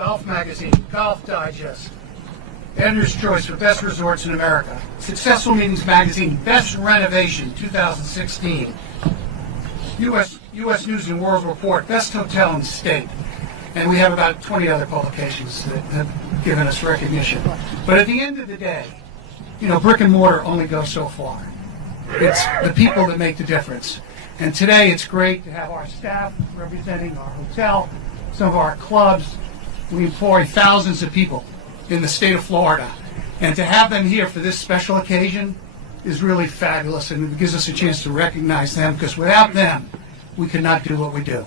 Golf Magazine, Golf Digest, Editor's Choice for Best Resorts in America, Successful Meetings Magazine, Best Renovation 2016, U.S. News and World Report, Best Hotel in the State, and we have about 20 other publications that have given us recognition. But at the end of the day, you know, brick and mortar only goes so far. It's the people that make the difference. And today it's great to have our staff representing our hotel, some of our clubs. We employ thousands of people in the state of Florida. And to have them here for this special occasion is really fabulous, and it gives us a chance to recognize them, because without them, we could not do what we do.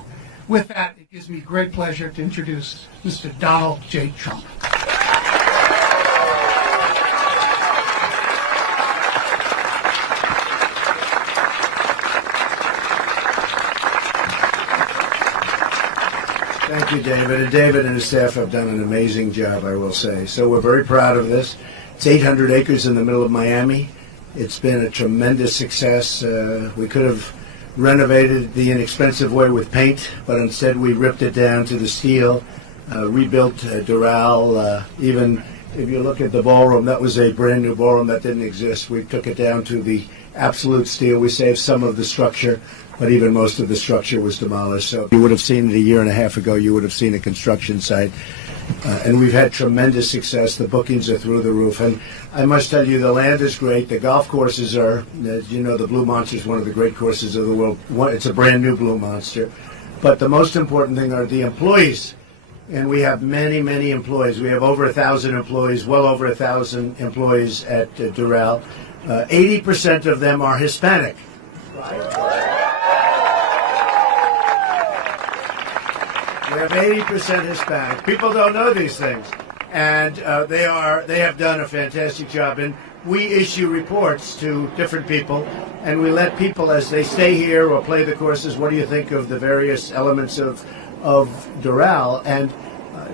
With that, it gives me great pleasure to introduce Mr. Donald J. Trump. Thank you, David. And David and his staff have done an amazing job, I will say. So we're very proud of this. It's 800 acres in the middle of Miami. It's been a tremendous success. We could have renovated the inexpensive way with paint, but instead we ripped it down to the steel, rebuilt Doral. Even if you look at the ballroom, that was a brand new ballroom that didn't exist. We took it down to the absolute steel. We saved some of the structure, but even most of the structure was demolished. So if you would have seen it a year and a half ago, you would have seen a construction site. And we've had tremendous success. The bookings are through the roof. And I must tell you, the land is great. The golf courses are, as you know, the Blue Monster is one of the great courses of the world. It's a brand new Blue Monster. But the most important thing are the employees. And we have many, many employees. We have over 1,000 employees, well over 1,000 employees at Doral. 80% of them are Hispanic. We have 80% Hispanic. People don't know these things, and they have done a fantastic job. And we issue reports to different people, and we let people, as they stay here or play the courses, what do you think of the various elements of Doral? And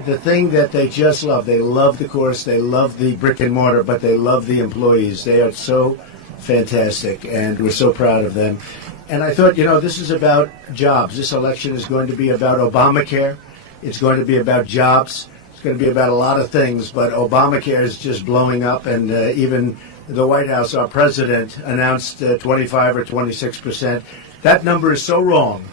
the thing that they just love, they love the course, they love the brick and mortar, but they love the employees. They are so fantastic, and we're so proud of them. And I thought, you know, this is about jobs. This election is going to be about Obamacare. It's going to be about jobs. It's going to be about a lot of things, but Obamacare is just blowing up, and even the White House, our president, announced 25 or 26%. That number is so wrong.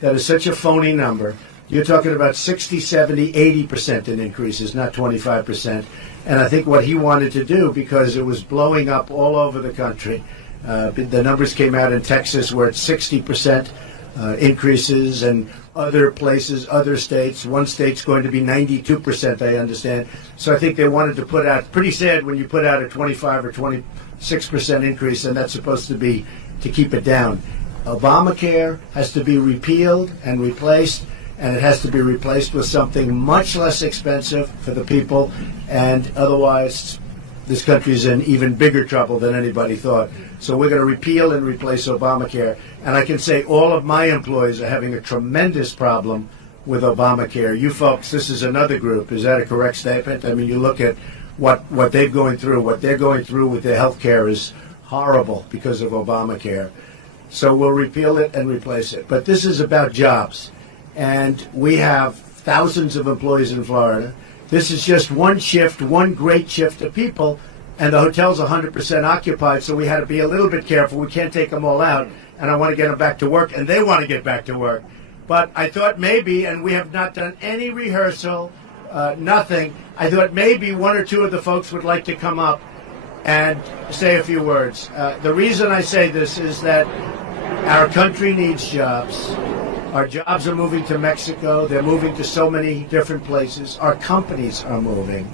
That is such a phony number. You're talking about 60, 70, 80% in increases, not 25%. And I think what he wanted to do, because it was blowing up all over the country, the numbers came out in Texas where it's 60% increases, and other places, other states. One state's going to be 92%, I understand. So I think they wanted to put out, pretty sad when you put out a 25 or 26% increase, and that's supposed to be to keep it down. Obamacare has to be repealed and replaced, and it has to be replaced with something much less expensive for the people, and otherwise this country is in even bigger trouble than anybody thought. So we're going to repeal and replace Obamacare. And I can say all of my employees are having a tremendous problem with Obamacare. You folks, this is another group. Is that a correct statement? I mean, you look at what they're going through. What they're going through with their health care is horrible because of Obamacare. So we'll repeal it and replace it. But this is about jobs. And we have thousands of employees in Florida. This is just one shift, one great shift of people, and the hotel's 100% occupied, so we had to be a little bit careful. We can't take them all out, and I want to get them back to work, and they want to get back to work. But I thought maybe, and we have not done any rehearsal, nothing, I thought maybe one or two of the folks would like to come up and say a few words. The reason I say this is that our country needs jobs. Our jobs are moving to Mexico. They're moving to so many different places. Our companies are moving.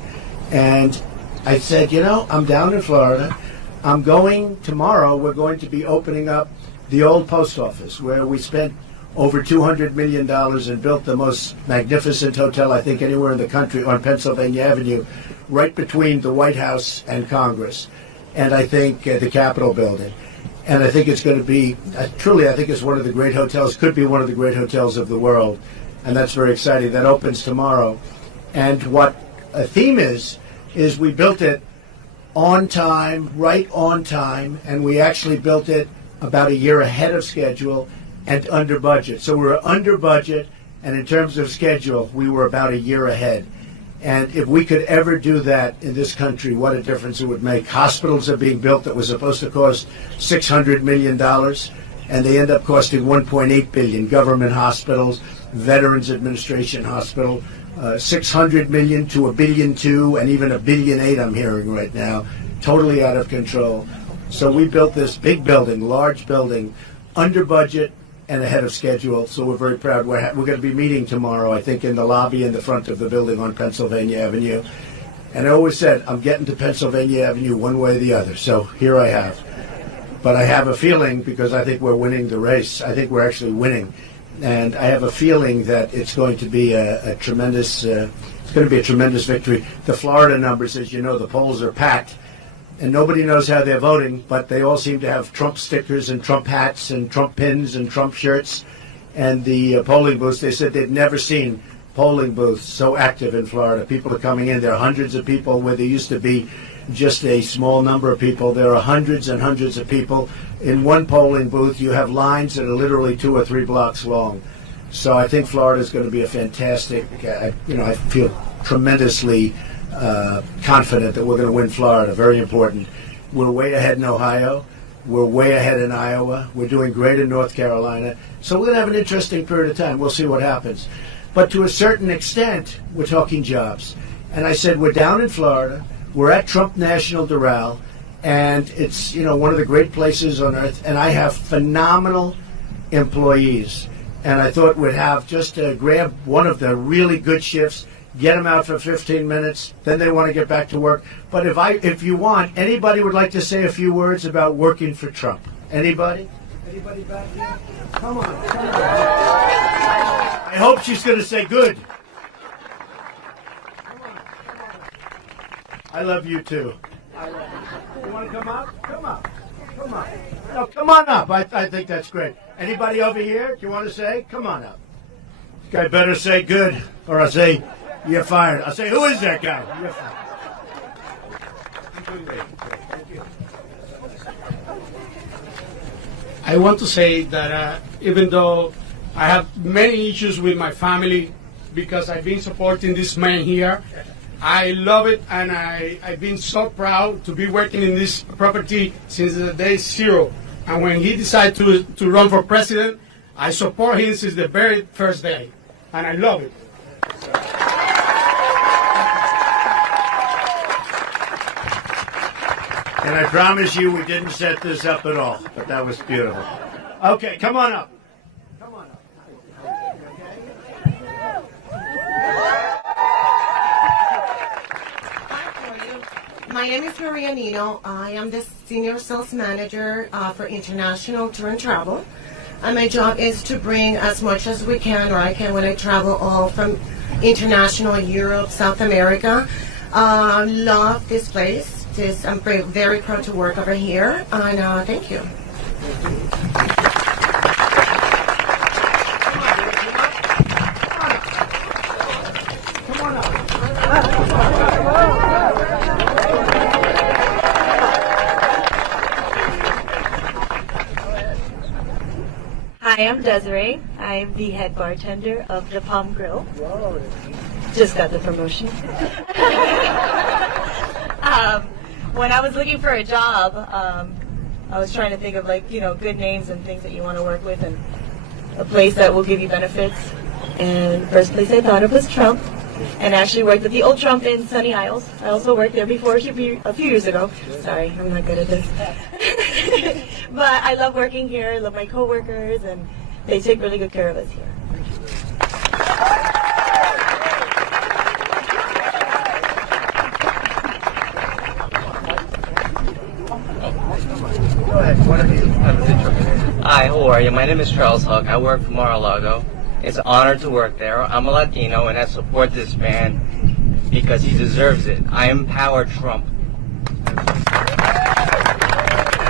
And I said, you know, I'm down in Florida. I'm going tomorrow. We're going to be opening up the old post office where we spent over $200 million and built the most magnificent hotel, I think, anywhere in the country on Pennsylvania Avenue, right between the White House and Congress. And I think the Capitol building. And I think it's going to be, truly, I think it's one of the great hotels, could be one of the great hotels of the world. And that's very exciting. That opens tomorrow. And what a theme is we built it on time, right on time, and we actually built it about a year ahead of schedule and under budget. So we were under budget, and in terms of schedule, we were about a year ahead. And if we could ever do that in this country, what a difference it would make. Hospitals are being built that were supposed to cost $600 million, and they end up costing $1.8 billion. Government hospitals, Veterans Administration Hospital, $600 million to $1.2 billion, and even $1.8 billion I'm hearing right now. Totally out of control. So we built this big building, large building, under budget and ahead of schedule. So we're very proud. We're going to be meeting tomorrow, I think, in the lobby in the front of the building on Pennsylvania Avenue. And I always said, I'm getting to Pennsylvania Avenue one way or the other. So here I have. But I have a feeling, because I think we're winning the race, I think we're actually winning. And I have a feeling that it's going to be a tremendous victory. The Florida numbers, as you know, the polls are packed. And nobody knows how they're voting, but they all seem to have Trump stickers and Trump hats and Trump pins and Trump shirts. And the polling booths, they said they'd never seen polling booths so active in Florida. People are coming in. There are hundreds of people where there used to be just a small number of people. There are hundreds and hundreds of people. In one polling booth, you have lines that are literally 2 or 3 blocks long. So I think Florida is going to be a fantastic, I feel tremendously confident that we're going to win Florida. Very important. We're way ahead in Ohio. We're way ahead in Iowa. We're doing great in North Carolina. So we're going to have an interesting period of time. We'll see what happens. But to a certain extent, we're talking jobs. And I said, we're down in Florida. We're at Trump National Doral. And it's, one of the great places on earth. And I have phenomenal employees. And I thought we'd have just to grab one of the really good shifts, get them out for 15 minutes, then they want to get back to work. But if you want, anybody would like to say a few words about working for Trump? Anybody? Anybody back here? Come on. I hope she's going to say good. Come on. I love you too. I love you. You want to come up? Come up. Come on. No, come on up. I think that's great. Anybody over here? Do you want to say? Come on up. This guy better say good, or I'll say, you're fired. I'll say, who is that guy? You're fired. I want to say that even though I have many issues with my family because I've been supporting this man here, I love it, and I've been so proud to be working in this property since the day zero. And when he decided to run for president, I support him since the very first day, and I love it. And I promise you, we didn't set this up at all, but that was beautiful. Okay, come on up. Come on up. My name is Maria Nino. I am the Senior Sales Manager for International Tour and Travel. And my job is to bring as much as we can, or I can when I travel, all from international, Europe, South America. Love this place. I'm very proud to work over here, and thank you. Hi, I'm Desiree. I'm the head bartender of the Palm Grill. Just got the promotion. When I was looking for a job, I was trying to think of good names and things that you want to work with, and a place that will give you benefits. And the first place I thought of was Trump, and I actually worked at the old Trump in Sunny Isles. I also worked there before a few years ago. Sorry, I'm not good at this. But I love working here. I love my coworkers, and they take really good care of us here. Hi, how are you? My name is Charles Huck. I work for Mar-a-Lago. It's an honor to work there. I'm a Latino, and I support this man because he deserves it. I empower Trump.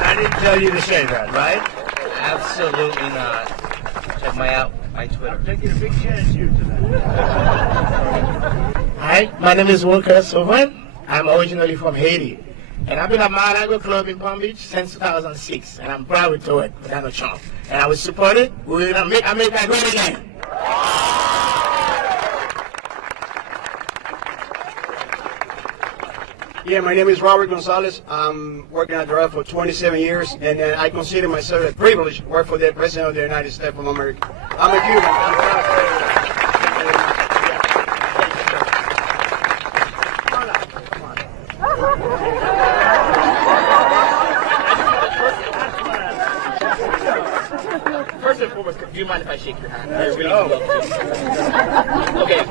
I didn't tell you to say that, right? Absolutely not. Check my Twitter. I'm taking a big chance here tonight. Hi, my name is Walker Sovan. I'm originally from Haiti. And I've been at Mar-a-Lago Club in Palm Beach since 2006. And I'm proud to it with Donald Trump. And I will support it. We're going to make America great again. Yeah, my name is Robert Gonzalez. I'm working at Doral for 27 years, and I consider myself a privilege to work for the President of the United States of America. I'm a Cuban. I'm proud. First and foremost, do you mind if I shake your hand? I really love to. Okay,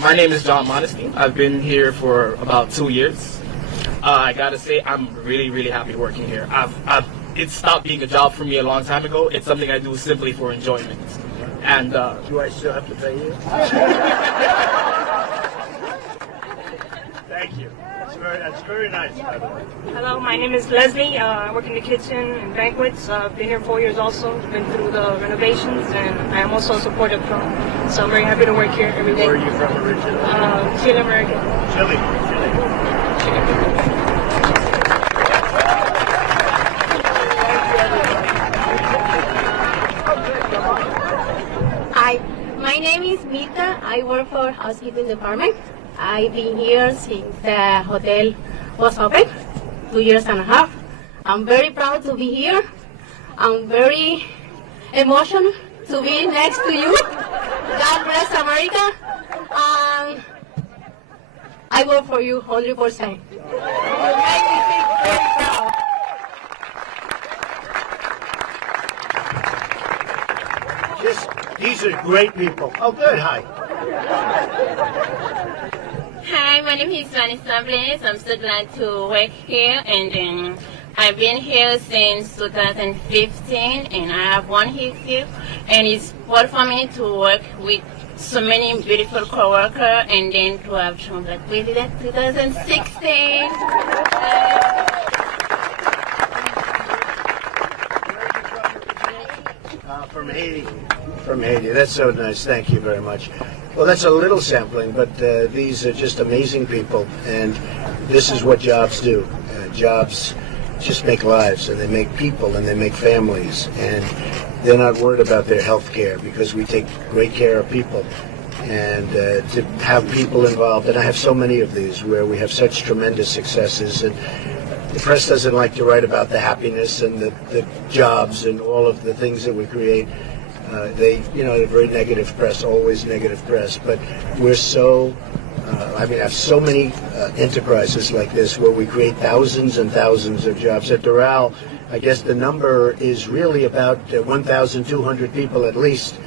my name is John Modesty. I've been here for about 2 years. I gotta say, I'm really happy working here. It stopped being a job for me a long time ago. It's something I do simply for enjoyment. And Do I still have to pay you? Thank you. That's very nice, by the way. Hello, my name is Leslie. I work in the kitchen and banquets. I've been here 4 years also. Been through the renovations, and I am also a supportive from. So I'm very happy to work here every day. Where are you from originally? Chile, America. Chile. Hi, my name is Mita. I work for housekeeping department. I've been here since the hotel was open, 2 years and a half. I'm very proud to be here. I'm very emotional to be next to you. God bless America. I work for you 100%. You make me feel very proud. These are great people. Oh, good. Hi. Hi, my name is Vanessa Blaze. I'm so glad to work here, and I've been here since 2015, and I have one hip here, and it's worth for me to work with so many beautiful co-workers, and then to have Trump Black President 2016. From Haiti. From Haiti. That's so nice. Thank you very much. Well, that's a little sampling, but these are just amazing people, and this is what jobs do. Jobs just make lives, and they make people, and they make families, and they're not worried about their health care because we take great care of people. And to have people involved, and I have so many of these where we have such tremendous successes, and the press doesn't like to write about the happiness and the jobs and all of the things that we create. They, a very negative press, always negative press. But we're I have so many enterprises like this where we create thousands and thousands of jobs. At Doral, I guess the number is really about 1,200 people at least.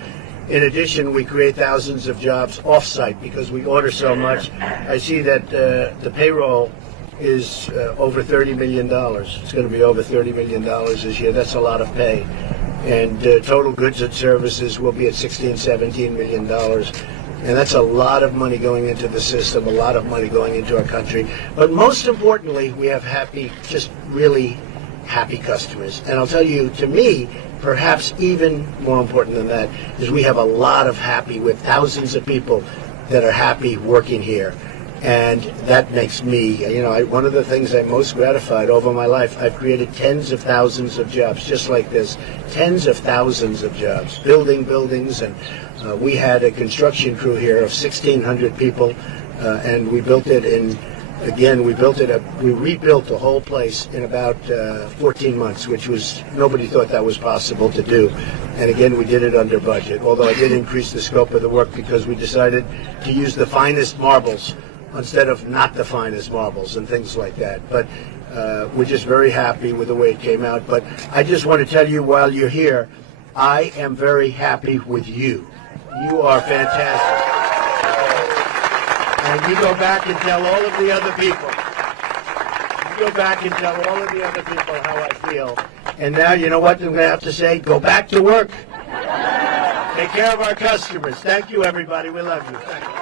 In addition, we create thousands of jobs off-site because we order so much. I see that the payroll is over $30 million. It's going to be over $30 million this year. That's a lot of pay. And total goods and services will be at $16, $17 million. And that's a lot of money going into the system, a lot of money going into our country. But most importantly, we have just really happy customers. And I'll tell you, to me, perhaps even more important than that, is we have a lot of happy with thousands of people that are happy working here. And that makes me, one of the things I'm most gratified over my life, I've created tens of thousands of jobs just like this, tens of thousands of jobs, building buildings. And we had a construction crew here of 1,600 people, and we built it we rebuilt the whole place in about 14 months, which nobody thought that was possible to do. And again, we did it under budget, although I did increase the scope of the work because we decided to use the finest marbles instead of not the finest marbles and things like that. But we're just very happy with the way it came out. But I just want to tell you while you're here, I am very happy with you. You are fantastic. And you go back and tell all of the other people. You go back and tell all of the other people how I feel. And now, you know what I'm going to have to say? Go back to work. Take care of our customers. Thank you, everybody. We love you. Thank you.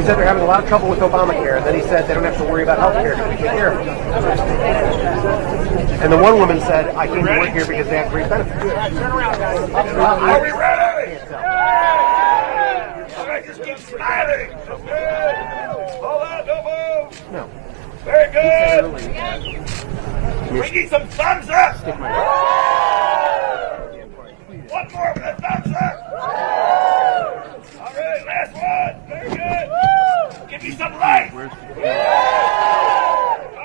He said they're having a lot of trouble with Obamacare, and then he said they don't have to worry about health care because they take care of it. And the one woman said, I came to work here because they have great benefits. Turn around, guys. Are we ready? I just keep smiling. Good. Hold on, don't move. No. Very good. We need some thumbs up. One more for the thumbs up. All right, last one. Very good. Give me some light. All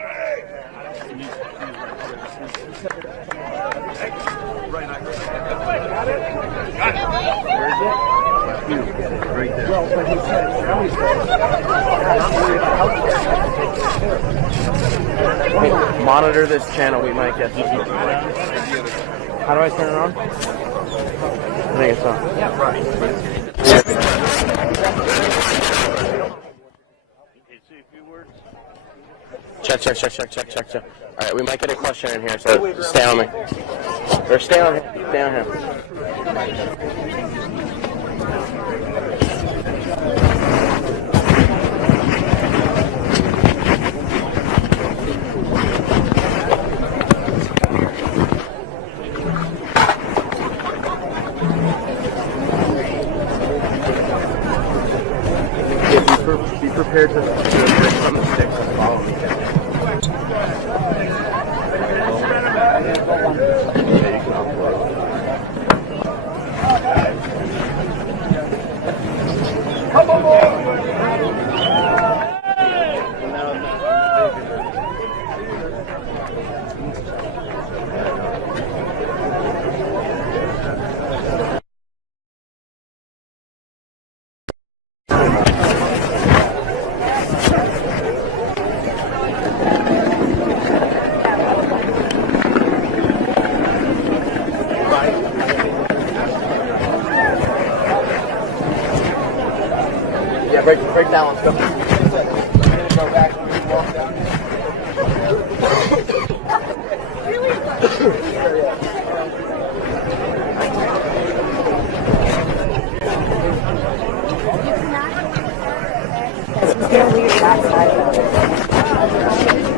right. Got it. Where is it? Right there. Well, but he said, monitor this channel, we might get. How do I turn it on? I think it's on. Yeah, right. Check. All right, we might get a question in here, so stay on me. Or stay on him. Be prepared to break some sticks and follow me. Come on, boy. Break down, let's go. Go back and walk down.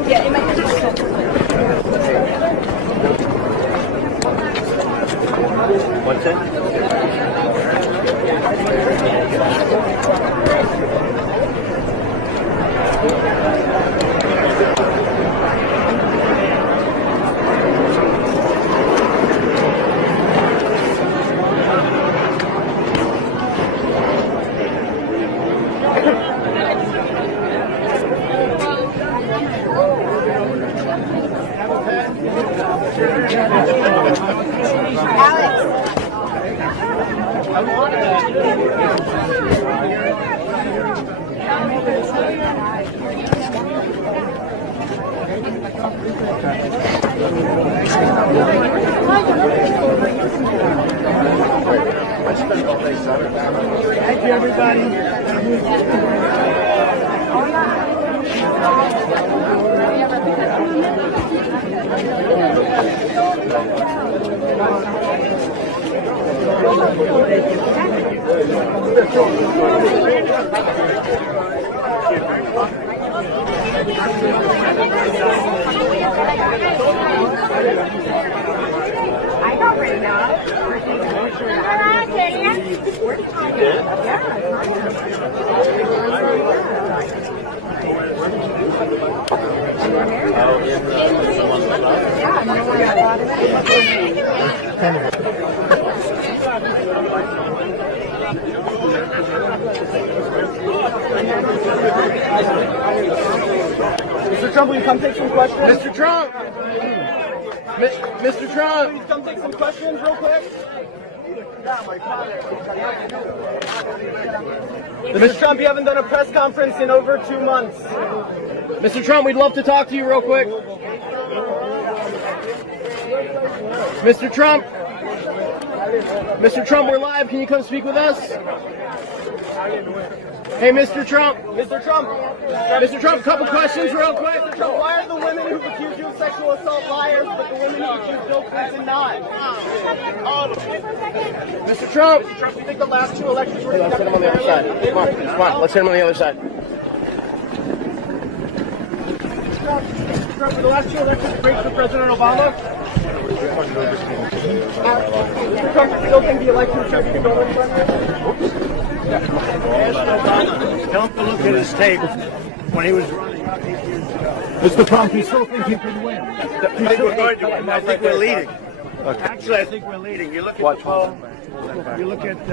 Yeah, it might be What's it? Thank you, everybody. I know right now. Mr. Trump, will you come take some questions? Mr. Trump! Mr. Trump! Please come take some questions real quick. Mr. Trump, you haven't done a press conference in over 2 months. Mr. Trump, we'd love to talk to you real quick. Mr. Trump! Mr. Trump, we're live. Can you come speak with us? Hey, Mr. Trump. Mr. Trump. Mr. Trump, a couple questions real quick. Mr. Trump, why are the women who've accused you of sexual assault liars, but the women who accused Bill Clinton not? Mr. Trump. Mr. Trump, you think the last 2 elections were... Let's hit him on the other side. Come on, let's hit him on the other side. Trump, for the last 2 elections, great for President Obama. Mr. Trump, you still think the election should be stolen from you? Don't look at his tape when he was running. Mr. Trump, you still think you can win? I think we're going to win. I think we're leading. Actually, I think we're leading. You look at the poll. You look at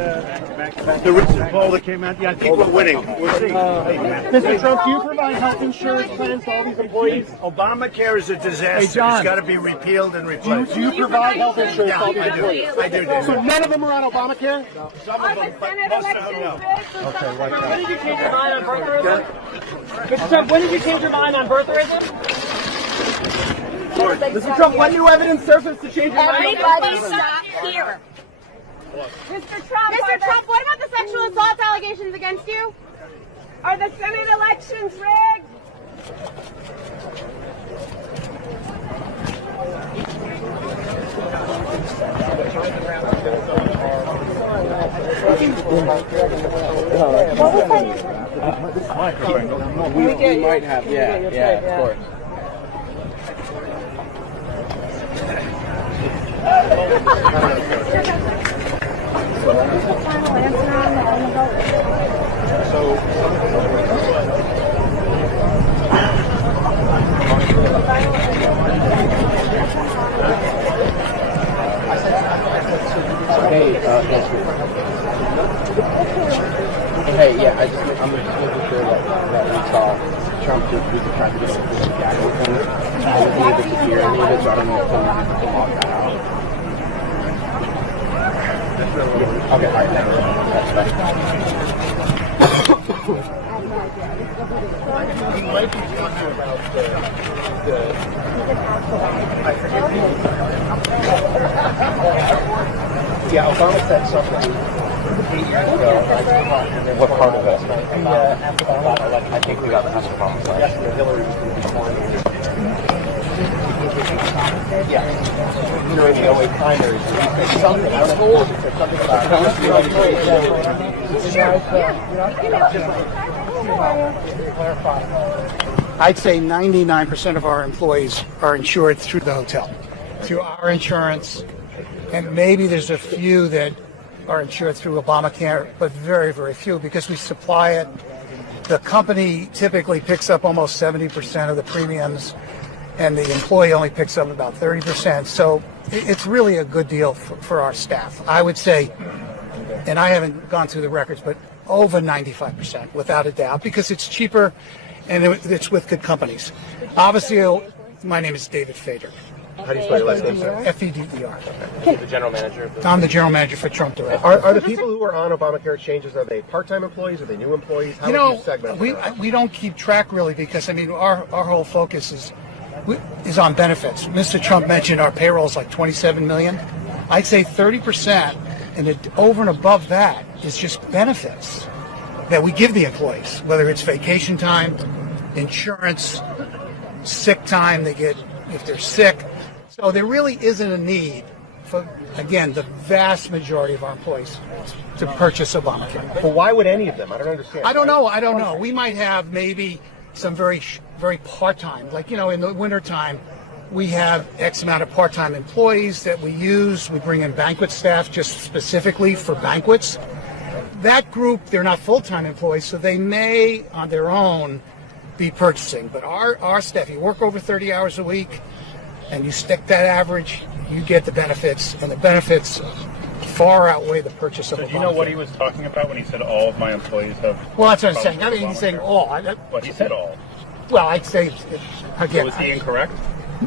the recent poll that came out. Yeah, I think we're winning. We'll see. Mr. Trump, do you provide health insurance plans for all these employees? Obamacare is a disaster. Hey, John. It's got to be repealed and replaced. Do you provide health insurance for all these employees? I do, David. So none of them are on Obamacare? Some of them, but most of them no. When did you change your mind on birtherism? Mr. Trump, when did you change your mind on birtherism? Mr. Trump, what new evidence surfaced to change your mind? Everybody stop here. Mr. Trump, what about the sexual assault allegations against you? Are the Senate elections rigged? We might have, yeah, of course. Hey, yeah, I'm just making sure that we saw Trump we could try to get a gaggle thing. I wasn't able to hear any of it, so I don't know if someone can log that out. Okay, all right, that's fine. He might be talking about Yeah, Obama said something 8 years ago. What part of it? I think we got the Obama side. Hillary was going to be sworn in. Yeah. You know, in the 08 primaries, he said something. I don't know if he said something about I'd say 99% of our employees are insured through the hotel, through our insurance, and maybe there's a few that are insured through Obamacare, but very, very few because we supply it. The company typically picks up almost 70% of the premiums, and the employee only picks up about 30%. So it's really a good deal for our staff. I would say, and I haven't gone through the records, but over 95%, without a doubt, because it's cheaper and it's with good companies. Obviously, my name is David Feder. How do you spell your last name, sir? F-E-D-E-R. Okay. The general manager. I'm the general manager for Trump Direct. Are the people who are on Obamacare changes, are they part-time employees? Are they new employees? How would you segment them? We don't keep track really because, I mean, our whole focus is on benefits. Mr. Trump mentioned our payroll is like 27 million. I'd say 30%, and over and above that is just benefits that we give the employees, whether it's vacation time, insurance, sick time they get if they're sick. So there really isn't a need for, again, the vast majority of our employees to purchase Obamacare. Well, why would any of them? I don't understand. I don't know. We might have maybe some very part-time, like, you know, in the wintertime, we have X amount of part-time employees that we use. We bring in banquet staff just specifically for banquets. That group, they're not full-time employees, so they may, on their own, be purchasing. But our staff, you work over 30 hours a week, and you stick that average, you get the benefits, and the benefits far outweigh the purchase of Obamacare. Do you know what he was talking about when he said all of my employees have? Well, that's what I'm saying. I mean, he's saying all. But he said all. Well, I'd say, again... So was he incorrect?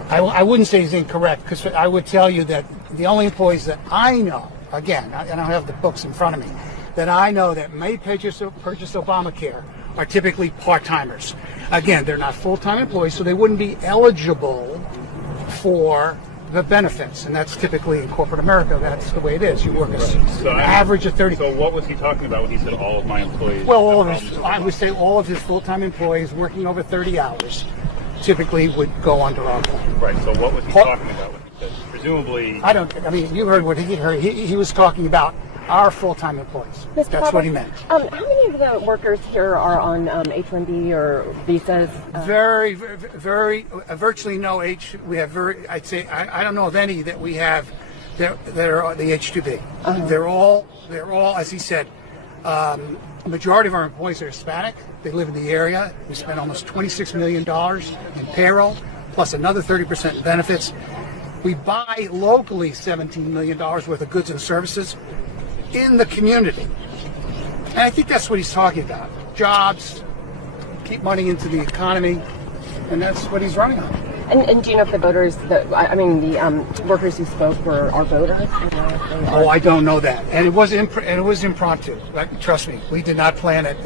I wouldn't say he's incorrect, because I would tell you that the only employees that I know, again, I don't have the books in front of me, that I know that may purchase Obamacare are typically part-timers. Again, they're not full-time employees, so they wouldn't be eligible for the benefits, and that's typically in corporate America. That's the way it is. You work an average of 30. So what was he talking about when he said all of my employees? Well, I would say all of his full-time employees working over 30 hours typically would go under our plan. Right. So what was he talking about when he said presumably? I mean, you heard what he heard. He was talking about our full-time employees. Mr. That's what he meant. How many of the workers here are on H-1B or visas? Virtually no We have I'd say, I don't know of any that we have that are on the H-2B. They're all, as he said, the majority of our employees are Hispanic. They live in the area. We spend almost $26 million in payroll, plus another 30% in benefits. We buy locally $17 million worth of goods and services in the community. And I think that's what he's talking about. Jobs, keep money into the economy, and that's what he's running on. And do you know if the voters, the workers who spoke are voters? Oh, I don't know that. And it was impromptu. Trust me, we did not plan it.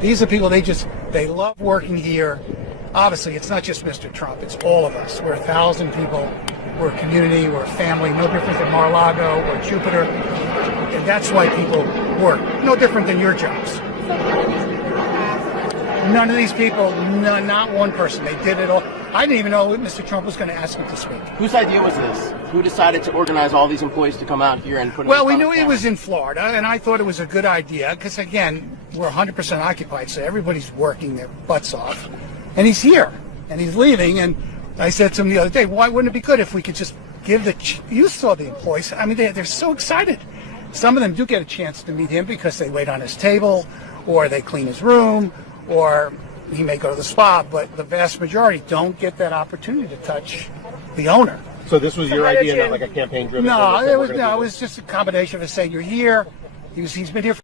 These are people, they love working here. Obviously, it's not just Mr. Trump, it's all of us. We're 1,000 people. We're a community, we're a family, no different than Mar-a-Lago or Jupiter. And that's why people work. No different than your jobs. None of these people, not one person. They did it all. I didn't even know Mr. Trump was going to ask him to speak. Whose idea was this? Who decided to organize all these employees to come out here and put? Well, we knew he was in Florida, and I thought it was a good idea because, again, we're 100% occupied, so everybody's working their butts off, and he's here, and he's leaving. And I said to him the other day, why wouldn't it be good if we could just give you saw the employees. I mean, they're so excited. Some of them do get a chance to meet him because they wait on his table, or they clean his room, or he may go to the spa, but the vast majority don't get that opportunity to touch the owner. So this was your idea, not like a campaign-driven? No, it was just a combination of us saying, you're here. He's been here for